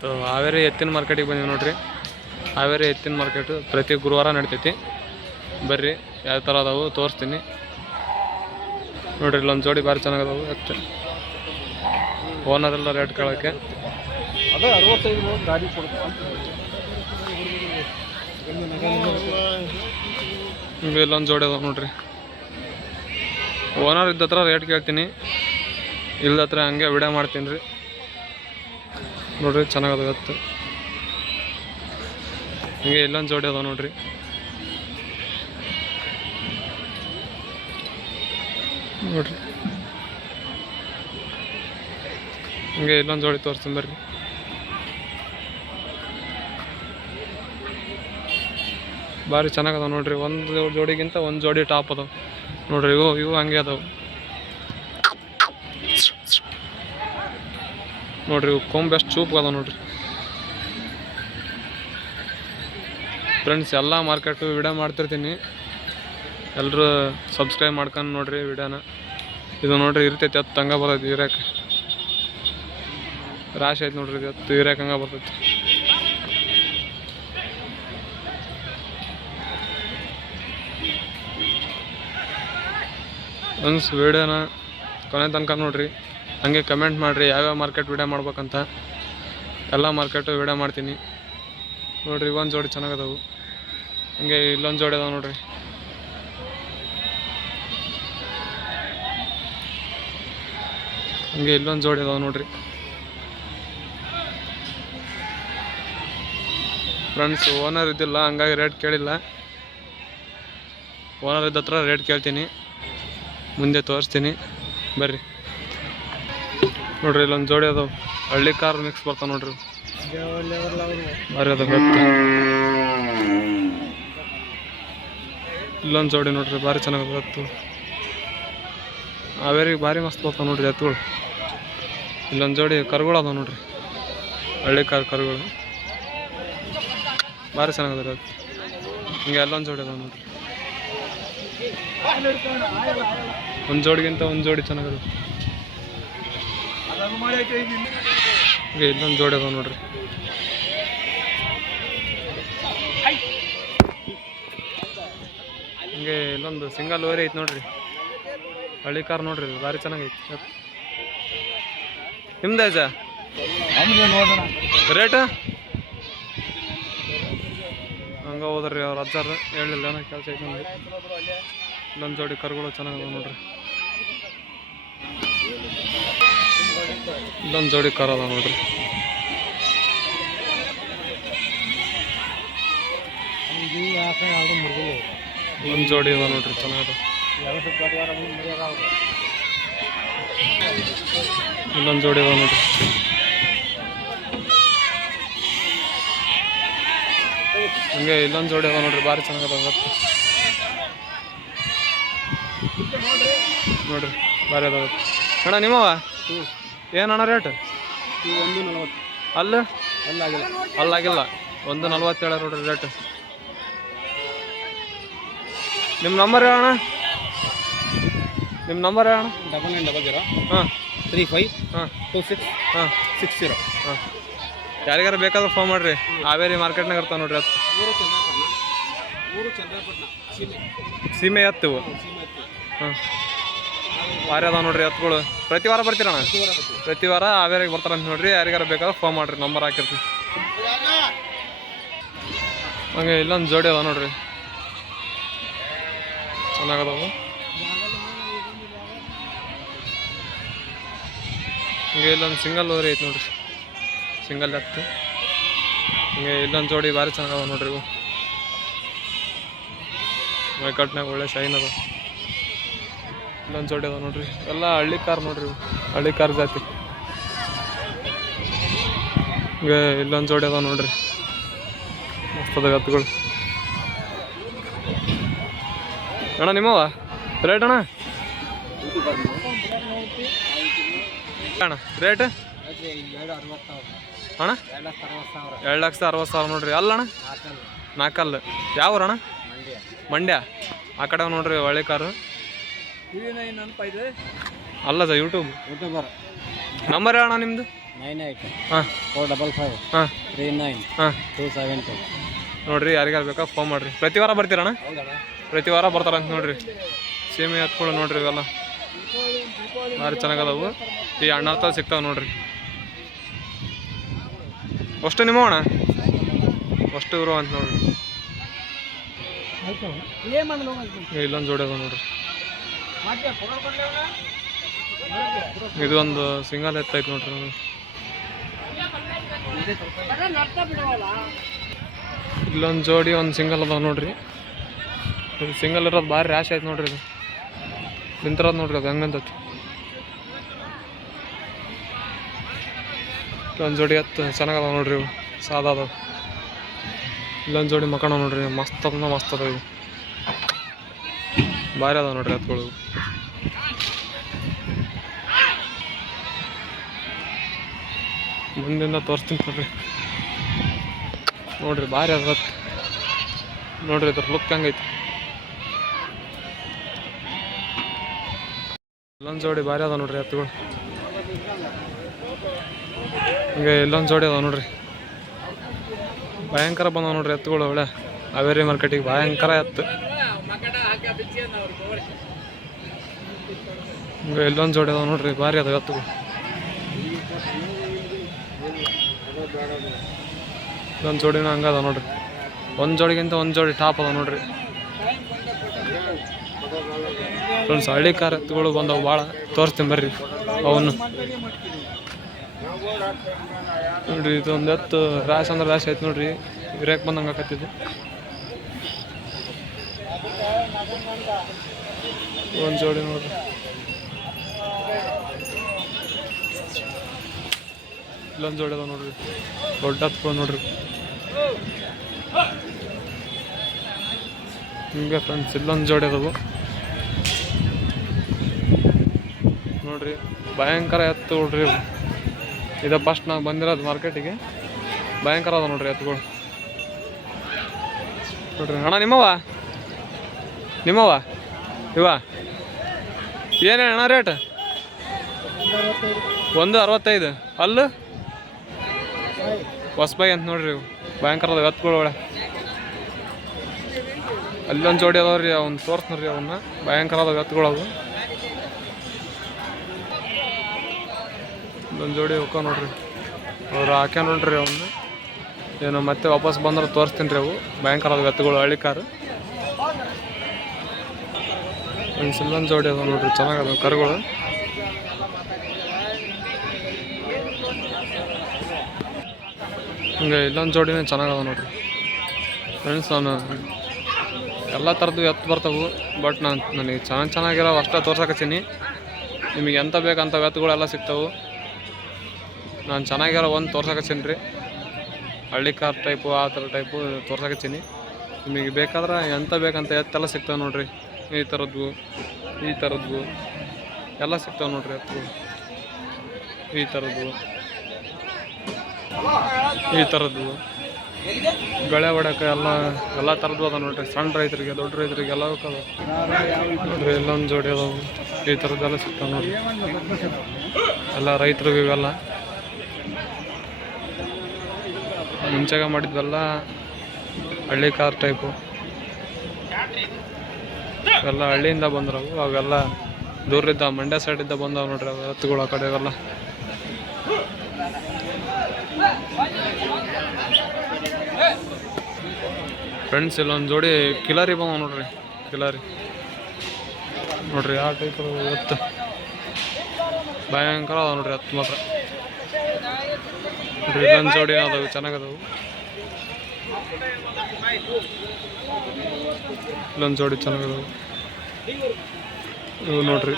ಇವತ್ತು ಹಾವೇರಿ ಎತ್ತಿನ ಮಾರ್ಕೆಟಿಗೆ ಬಂದೀವಿ ನೋಡ್ರಿ. ಹಾವೇರಿ ಎತ್ತಿನ ಮಾರ್ಕೆಟು ಪ್ರತಿ ಗುರುವಾರ ನಡಿತೈತಿ. ಬರ್ರಿ ಯಾವ ಥರ ಅದಾವು ತೋರಿಸ್ತೀನಿ ನೋಡ್ರಿ. ಇಲ್ಲೊಂದು ಜೋಡಿ ಭಾರಿ ಚೆನ್ನಾಗದಾವು ಎತ್ತು. ಓನರೆಲ್ಲ ರೇಟ್ ಕೇಳೋಕ್ಕೆ ಅದೇ 65 ಗಾಡಿ ಇಲ್ಲೊಂದು ಜೋಡಿ ಅದಾವೆ ನೋಡ್ರಿ. ಓನರ್ ಇದ್ದತ್ರ ರೇಟ್ ಕೇಳ್ತೀನಿ, ಇಲ್ಲದತ್ರ ಹಂಗೆ ವಿಡಿಯೋ ಮಾಡ್ತೀನಿ ರೀ. ನೋಡ್ರಿ ಚೆನ್ನಾಗದ ಎತ್ತು. ಹಿಂಗೆ ಇಲ್ಲೊಂದು ಜೋಡಿ ಅದಾವೆ ನೋಡ್ರಿ. ನೋಡ್ರಿ ಹಿಂಗೆ ಇಲ್ಲೊಂದು ಜೋಡಿ ತೋರಿಸ್ತೀನಿ ಬರ್ರಿ. ಭಾರಿ ಚೆನ್ನಾಗದ ನೋಡ್ರಿ. ಒಂದು ಜೋಡಿಗಿಂತ ಒಂದು ಜೋಡಿ ಟಾಪ್ ಅದಾವೆ ನೋಡ್ರಿ. ಇವು ಹಂಗೆ ಅದಾವೆ ನೋಡ್ರಿ. ಇವು ಕೊಂಬು ಎಷ್ಟು ಚೂಪ್ ಅದಾವೆ ನೋಡ್ರಿ. ಫ್ರೆಂಡ್ಸ್ ಎಲ್ಲ ಮಾರ್ಕೆಟು ವಿಡಿಯೋ ಮಾಡ್ತಿರ್ತೀನಿ, ಎಲ್ಲರೂ ಸಬ್ಸ್ಕ್ರೈಬ್ ಮಾಡ್ಕೊಂಡು ನೋಡ್ರಿ ವಿಡಿಯೋನ. ಇದು ನೋಡ್ರಿ ಇರ್ತೈತಿ ಎತ್ತು ಹಂಗೆ ಬರ್ತೈತಿ ಇರಕ್ಕೆ. ರಾಶಿ ಐತೆ ನೋಡ್ರಿ ಇದು ಎತ್ತು ಇರಕ್ಕೆ ಹಂಗೆ ಬರ್ತೈತಿ. ಒನ್ಸ್ ವಿಡಿಯೋನ ಕೊನೆ ತನಕ ನೋಡ್ರಿ. ಹಂಗೆ ಕಮೆಂಟ್ ಮಾಡಿರಿ ಯಾವ್ಯಾವ ಮಾರ್ಕೆಟ್ ವಿಡಿಯೋ ಮಾಡ್ಬೇಕಂತ. ಎಲ್ಲ ಮಾರ್ಕೆಟು ವಿಡಿಯೋ ಮಾಡ್ತೀನಿ ನೋಡ್ರಿ. ಒಂದು ಜೋಡಿ ಚೆನ್ನಾಗದವು. ಹಂಗೆ ಇಲ್ಲೊಂದು ಜೋಡಿ ಅದಾವೆ ನೋಡ್ರಿ. ಹಂಗೆ ಇಲ್ಲೊಂದು ಜೋಡಿ ಅದಾವೆ ನೋಡ್ರಿ. ಫ್ರೆಂಡ್ಸ್ ಓನರ್ ಇದ್ದಿಲ್ಲ ಹಂಗಾಗಿ ರೇಟ್ ಕೇಳಿಲ್ಲ. ಓನರ್ ಇದ್ದತ್ರ ರೇಟ್ ಕೇಳ್ತೀನಿ, ಮುಂದೆ ತೋರಿಸ್ತೀನಿ ಬರ್ರಿ. ನೋಡ್ರಿ ಇಲ್ಲೊಂದು ಜೋಡಿ ಅದಾವೆ. ಹಳ್ಳಿ ಕಾರ್ ಮಿಕ್ಸ್ ಬರ್ತಾವೆ ನೋಡ್ರಿ. ಭಾರಿ ಅದ ಗೊತ್ತು. ಇಲ್ಲೊಂದು ಜೋಡಿ ನೋಡ್ರಿ ಭಾರಿ ಚೆನ್ನಾಗದ ಎತ್ತು. ಹಾವೇರಿಗೆ ಭಾರಿ ಮಸ್ತ್ ಬರ್ತಾವೆ ನೋಡ್ರಿ ಎತ್ತುಗಳು. ಇಲ್ಲೊಂದು ಜೋಡಿ ಕರುಗಳು ಅದಾವೆ ನೋಡ್ರಿ. ಹಳ್ಳಿ ಕಾರ್ ಕರುಗಳು ಭಾರಿ ಚೆನ್ನಾಗದ ಎತ್ತು. ಹಿಂಗೆ ಎಲ್ಲೊಂದು ಜೋಡಿ ಅದಾವೆ ನೋಡ್ರಿ. ಒಂದು ಜೋಡಿಗಿಂತ ಒಂದು ಜೋಡಿ ಚೆನ್ನಾಗದ. ಹಿಂಗೆ ಇಲ್ಲೊಂದು ಜೋಡಿ ಅದಾವೆ ನೋಡ್ರಿ. ಹಿಂಗೆ ಇಲ್ಲೊಂದು ಸಿಂಗಲ್ ಓರಿ ಐತೆ ನೋಡ್ರಿ. ಹಳ್ಳಿ ಕಾರ್ ನೋಡ್ರಿ ಭಾರಿ ಚೆನ್ನಾಗೈತಿ. ನಿಮ್ದು ಅಜ್ಜ ರೇಟ್ ಹಂಗೆ ಹೋದ್ರಿ. ಅವ್ರು ಅಜ್ಜಾರ ಹೇಳಿಲ್ಲ ಏನೋ ಕೆಲಸ ಐತೆ ನೋಡಿ. ಇಲ್ಲೊಂದು ಜೋಡಿ ಕರುಗಳು ಚೆನ್ನಾಗದ ನೋಡ್ರಿ. ಇಲ್ಲೊಂದು ಜೋಡಿ ಕರು ಅದ ನೋಡ್ರಿ. ಒಂದು ಜೋಡಿ ಅದ ನೋಡ್ರಿ ಚೆನ್ನಾಗದ. ಇಲ್ಲೊಂದು ಜೋಡಿ ಅದ ನೋಡ್ರಿ. ಹಂಗೆ ಇಲ್ಲೊಂದು ಜೋಡಿ ಅದ ನೋಡ್ರಿ ಭಾರಿ ಚೆನ್ನಾಗದ ಗೊತ್ತು ನೋಡ್ರಿ. ಭಾರಿ ಅದ ಅಣ್ಣ ನಿಮ್ಮವ ಏನಣ್ಣ ರೇಟ್? 140. ಅಲ್ಲಾಗಿಲ್ಲ 140 ನೋಡ್ರಿ ರೇಟ್. ನಿಮ್ಮ ನಂಬರ್ ಹೇಳಣ್ಣ. ನಿಮ್ಮ ನಂಬರ್ ಹೇಳಣ್ಣ. 9900 ಹಾಂ 35 ಹಾಂ 26 ಹಾಂ 60. ಹಾಂ ಯಾರಿಗಾರ ಬೇಕಾದ್ರೆ ಫೋನ್ ಮಾಡಿರಿ. ಹಾವೇರಿ ಮಾರ್ಕೆಟ್ನಾಗ ಇರ್ತಾವೆ ನೋಡ್ರಿ ಎತ್ತು. ಊರು ಚಂದ್ರಪಟ್ಟಣ ಸೀಮೆ ಎತ್ತು. ಹಾಂ ಭಾರಿ ಅದಾವೆ ನೋಡ್ರಿ ಎತ್ತುಗಳು. ಪ್ರತಿ ವಾರ ಬರ್ತೀರಣ್ಣ? ಪ್ರತಿ ವಾರ ಹಾವೇರಿಗೆ ಬರ್ತಾರಂತ ನೋಡ್ರಿ. ಯಾರಿಗಾರ ಬೇಕಾದ್ರೆ ಫೋನ್ ಮಾಡಿರಿ, ನಂಬರ್ ಹಾಕಿರ್ತೀನಿ. ಹಂಗೆ ಇಲ್ಲೊಂದು ಜೋಡಿ ಅದಾವೆ ನೋಡ್ರಿ ಚೆನ್ನಾಗದಾವು. ಹಿಂಗೆ ಇಲ್ಲೊಂದು ಸಿಂಗಲ್ ಓರಿ ಐತೆ ನೋಡ್ರಿ. ಸಿಂಗಲ್ ಎತ್ತು. ಹಿಂಗೆ ಇಲ್ಲೊಂದು ಜೋಡಿ ಭಾರಿ ಚೆನ್ನಾಗದ ನೋಡ್ರಿ. ಇವು ಮೈಕಟ್ನಾಗ ಒಳ್ಳೆ ಶೈನ್ ಅದ. ಇಲ್ಲೊಂದು ಜೋಡಿ ಅದ ನೋಡ್ರಿ. ಎಲ್ಲ ಹಳ್ಳಿ ಕಾರ್ ನೋಡ್ರಿ. ಇವು ಹಳ್ಳಿ ಕಾರ್ ಜಾತಿ. ಹಿಂಗೆ ಇಲ್ಲೊಂದು ಜೋಡಿ ಅದ ನೋಡ್ರಿ. ಮಸ್ತದ ಎತ್ತುಗಳು. ಅಣ್ಣ ನಿಮ್ಮವ ರೇಟ್ ಅಣ್ಣ? ಅಣ್ಣ ರೇಟ್ ಅಣ್ಣ? 2,60,000 ನೋಡ್ರಿ. ಅಲ್ಲಣ್ಣ? 4 ಯಾವೂರಣ್ಣ? ಮಂಡ್ಯ. ಆ ಕಡೆ ನೋಡ್ರಿ ಹಳ್ಳಿ ಕಾರು. ಅಲ್ಲ ಸರ್ ಯೂಟ್ಯೂಬ್ ನಂಬರ್ ಹೇಳಣ್ಣ ನಿಮ್ಮದು? 98 ಹಾಂ 455 ಹಾಂ 39 ಹಾಂ 272. ನೋಡಿರಿ ಯಾರಿಗಾರು ಬೇಕಾ ಫೋನ್ ಮಾಡಿರಿ. ಪ್ರತಿ ವಾರ ಬರ್ತೀರಣ್ಣ? ಹೌದಣ್ಣ. ಪ್ರತಿ ವಾರ ಬರ್ತಾರಂತ ನೋಡಿರಿ. ಸೀಮೆ ಎತ್ಕೊಳ್ಳಿ ನೋಡಿರಿ ಇವೆಲ್ಲ ಭಾರಿ ಚೆನ್ನಾಗದವು. ಈ ಅಣ್ಣ ಸಿಗ್ತಾವೆ ನೋಡಿರಿ. ಅಷ್ಟು ನಿಮ್ಮ ಅಣ್ಣ ಅಷ್ಟು ಇವರು ಅಂತ ನೋಡಿರಿ. ಇಲ್ಲೊಂದು ಜೋಡಿ ಅದ ನೋಡ್ರಿ. ಇದು ಒಂದು ಸಿಂಗಲ್ ಎತ್ತೈತೆ ನೋಡ್ರಿ ನಮಗೆ. ಇಲ್ಲೊಂದು ಜೋಡಿ ಒಂದು ಸಿಂಗಲ್ ಅದಾವ ನೋಡ್ರಿ. ಇದು ಸಿಂಗಲ್ ಇರೋದು ಭಾರಿ ರ್ಯಾಶ್ ಆಯ್ತು ನೋಡ್ರಿ. ಇದು ನಿಂತಿರೋದು ನೋಡ್ರಿ, ಅದು ಹೆಂಗಂತೈತಿ. ಇಲ್ಲೊಂದು ಜೋಡಿ ಎತ್ತು ಚೆನ್ನಾಗದಾವ ನೋಡ್ರಿ. ಇವು ಸಾದಾ ಅದಾವ. ಇಲ್ಲೊಂದು ಜೋಡಿ ಮಕ್ಕಳ ನೋಡ್ರಿ, ಮಸ್ತ್ ಅದ ಮಸ್ತ್ ಅದ. ಇವು ಭಾರಿ ಅದಾವ ನೋಡ್ರಿ ಎತ್ತುಗಳು. ಮುಂದಿಂದ ತೋರಿಸ್ತೀನಿ ನೋಡ್ರಿ. ನೋಡ್ರಿ ಭಾರಿ ಅದ ನೋಡ್ರಿ. ಇದ್ರ ಲುಕ್ ಹೆಂಗೈತಿ. ಇಲ್ಲೊಂದು ಜೋಡಿ ಭಾರಿ ಅದ ನೋಡ್ರಿ ಎತ್ತುಗಳು. ಹಿಂಗೆ ಇಲ್ಲೊಂದು ಜೋಡಿ ಅದಾವ ನೋಡ್ರಿ. ಭಯಂಕರ ಬಂದಾವ ನೋಡ್ರಿ ಎತ್ತುಗಳು. ಒಳ್ಳೆ ಹಾವೇರಿ ಮಾರ್ಕೆಟಿಗೆ ಭಯಂಕರ ಎತ್ತು. ಹಿಂಗೆ ಇಲ್ಲೊಂದು ಜೋಡಿ ಅದಾವ ನೋಡ್ರಿ, ಭಾರಿ ಅದಾವ ಎತ್ತುಗಳು. ಇಲ್ಲೊಂದು ಜೋಡಿನ ಹಂಗದ ನೋಡ್ರಿ. ಒಂದು ಜೋಡಿಗಿಂತ ಒಂದು ಜೋಡಿ ಟಾಪ್ ಅದ ನೋಡ್ರಿ. ಫ್ರೆಂಡ್ಸ್ ಹಳ್ಳಿ ಕಾರ್ ಎತ್ತುಗಳು ಬಂದವು ಭಾಳ. ತೋರಿಸ್ತೀನಿ ಬರ್ರಿ ಅವನು ನೋಡ್ರಿ. ಇದೊಂದು ಎತ್ತು ರ್ಯಾಶ್ ಅಂದ್ರೆ ರ್ಯಾಶ್ ಆಯ್ತು ನೋಡ್ರಿ. ಗಿರಾಕ್ ಬಂದಂಗೆ ಆಕತ್ತಿದ್ದು. ಒಂದು ಜೋಡಿ ನೋಡ್ರಿ. ಇಲ್ಲೊಂದು ಜೋಡಿ ಅದ ನೋಡ್ರಿ, ದೊಡ್ಡ ಎತ್ತುಗಳು ನೋಡ್ರಿ. ಹಿಂಗೆ ಫ್ರೆಂಡ್ಸ್ ಇಲ್ಲೊಂದು ಜೋಡಿ ಅದಾವು ನೋಡ್ರಿ. ಭಯಂಕರ ಎತ್ತು ನೋಡ್ರಿ. ಇದು ಫಸ್ಟ್ ನಾವು ಬಂದಿರೋದು ಮಾರ್ಕೆಟಿಗೆ. ಭಯಂಕರ ಅದ ನೋಡ್ರಿ ಎತ್ತುಗಳು ನೋಡ್ರಿ. ಅಣ್ಣ ನಿಮ್ಮವ ಇವ ಏನೇ ಅಣ್ಣ ರೇಟ್? 165. ಅಲ್ಲ ಹೊಸಬಾಯಿ ಅಂತ ನೋಡ್ರಿ. ಇವು ಭಯಂಕರ ಅದ ಎತ್ತುಗಳು. ಒಳ್ಳೆ ಅಲ್ಲೊಂದು ಜೋಡಿ ಅದಾವ್ರಿ, ಅವ್ನು ತೋರಿಸ್ನರಿ ಅವನ್ನ. ಭಯಂಕರ ಅದ ಎತ್ತುಗಳು ಅವು. ಒಂದು ಜೋಡಿ ಹೋಗ್ಕೊ ನೋಡ್ರಿ. ಅವ್ರು ಹಾಕ್ಯ ನೋಡ್ರಿ ಅವನ್ನ. ಏನು ಮತ್ತೆ ವಾಪಸ್ ಬಂದ್ರೆ ತೋರಿಸ್ತೀನಿ ರೀ. ಅವು ಭಯಂಕರ ಅದ ಎತ್ತುಗಳು, ಹಳ್ಳಿ ಕಾರು. ಇಲ್ಲೊಂದು ಜೋಡಿ ಅದಾವ ನೋಡ್ರಿ, ಚೆನ್ನಾಗದ ಕರುಗಳು. ಹಿಂಗೆ ಇಲ್ಲೊಂದು ಜೋಡಿನೇ ಚೆನ್ನಾಗದ ನೋಡ್ರಿ ಫ್ರೆಂಡ್ಸ್. ನಾನು ಎಲ್ಲ ಥರದ್ದು ಎತ್ತು ಬರ್ತಾವೆ, ಬಟ್ ನನಗೆ ಚೆನ್ನಾಗಿರೋ ಅಷ್ಟೇ ತೋರ್ಸಕತ್ತೀನಿ. ನಿಮಗೆ ಎಂತ ಬೇಕಂತ ಎತ್ತುಗಳೆಲ್ಲ ಸಿಗ್ತಾವೆ. ನಾನು ಚೆನ್ನಾಗಿರೋ ಒಂದು ತೋರ್ಸಕತ್ತೀನಿ ರೀ. ಹಳ್ಳಿ ಕಾರ್ ಟೈಪು ಆ ಥರ ಟೈಪು ತೋರ್ಸಕತ್ತೀನಿ. ನಿಮಗೆ ಬೇಕಾದ್ರೆ ಎಂತ ಬೇಕಂತ ಎತ್ತೆಲ್ಲ ಸಿಗ್ತಾವೆ ನೋಡ್ರಿ. ಈ ಥರದ್ದು ಎಲ್ಲ ಸಿಗ್ತಾವೆ ನೋಡ್ರಿ ಎತ್ತುಗಳು. ಈ ಥರದ್ದು ಗಳೆ ಹೊಡಕ್ಕೆ ಎಲ್ಲ ಥರದ್ದು ಅದ ನೋಡ್ರಿ. ಸಣ್ಣ ರೈತರಿಗೆ, ದೊಡ್ಡ ರೈತರಿಗೆ ಎಲ್ಲ ಅದ ನೋಡ್ರಿ. ಎಲ್ಲೊಂದು ಜೋಡಿ ಅದಾವು. ಈ ಥರದ್ದೆಲ್ಲ ಸಿಗ್ತಾವೆ ನೋಡ್ರಿ. ಎಲ್ಲ ರೈತರಿಗೆ ಇವೆಲ್ಲ ಮುಂಚೆಗೆ ಮಾಡಿದ್ವೆಲ್ಲ ಹಳ್ಳಿ ಕಾರ್ ಟೈಪು. ಎಲ್ಲ ಹಳ್ಳಿಯಿಂದ ಬಂದ್ರವು. ಅವೆಲ್ಲ ದೂರದಿಂದ ಮಂಡ್ಯ ಸೈಡಿಂದ ಬಂದವು ನೋಡ್ರಿ ಅವು ಎತ್ತುಗಳು. ಆ ಕಡೆ ಅವೆಲ್ಲ ಫ್ರೆಂಡ್ಸ್ ಇಲ್ಲೊಂದು ಜೋಡಿ ಕಿಲಾರಿ ಬಂದವ ನೋಡ್ರಿ. ಕಿಲಾರಿ ನೋಡ್ರಿ ಯಾವ ಟೈಪ್ ಎತ್ತು. ಭಯಂಕರ ಅದಾವ ನೋಡ್ರಿ ಎತ್ತು ಮಾತ್ರ. ನೋಡ್ರಿ ಇಲ್ಲೊಂದು ಜೋಡಿ ಅದಾವು, ಚೆನ್ನಾಗದವು. ಇಲ್ಲೊಂದು ಜೋಡಿ ಚೆನ್ನಾಗದವು ಇವು ನೋಡ್ರಿ.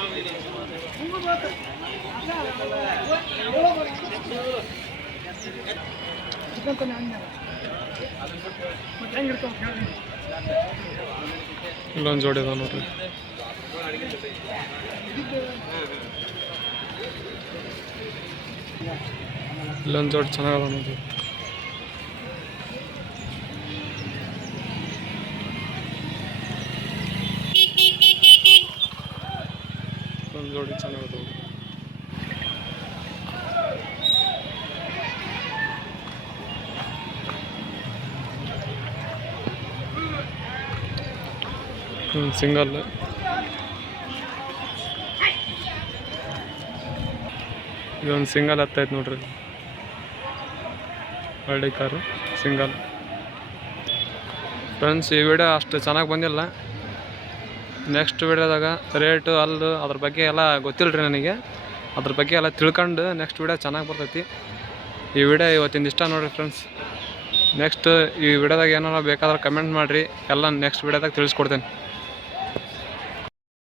ಇಲ್ಲೊಂದು ಜೋಡಿ ಅದಾವ ನೋಡ್ರಿ. ಇಲ್ಲೊಂದು ಜೋಡಿ ಚೆನ್ನಾಗದ ನೋಡ್ರಿ. ಒಂದು ಜೋಡಿ ಚೆನ್ನಾಗದವು. ಸಿಂಗಲ್. ಇದೊಂದು ಸಿಂಗಲ್ ಹತ್ತೈತೆ ನೋಡ್ರಿ, ಹಳ್ಳಿ ಕಾರು ಸಿಂಗಲ್. ಫ್ರೆಂಡ್ಸ್, ಈ ವಿಡಿಯೋ ಅಷ್ಟು ಚೆನ್ನಾಗಿ ಬಂದಿಲ್ಲ. ನೆಕ್ಸ್ಟ್ ವಿಡಿಯೋದಾಗ ರೇಟು ಅದ್ರ ಬಗ್ಗೆ ಎಲ್ಲ ಗೊತ್ತಿಲ್ಲ ರೀ ನನಗೆ. ಅದ್ರ ಬಗ್ಗೆ ಎಲ್ಲ ತಿಳ್ಕೊಂಡು ನೆಕ್ಸ್ಟ್ ವಿಡಿಯೋ ಚೆನ್ನಾಗಿ ಬರ್ತೈತಿ. ಈ ವಿಡಿಯೋ ಇವತ್ತಿಂದ ಇಷ್ಟ ನೋಡಿರಿ ಫ್ರೆಂಡ್ಸ್. ನೆಕ್ಸ್ಟ್ ಈ ವಿಡಿಯೋದಾಗ ಏನಾರ ಬೇಕಾದ್ರೆ ಕಮೆಂಟ್ ಮಾಡಿರಿ, ಎಲ್ಲ ನೆಕ್ಸ್ಟ್ ವಿಡಿಯೋದಾಗ ತಿಳಿಸ್ಕೊಡ್ತೇನೆ.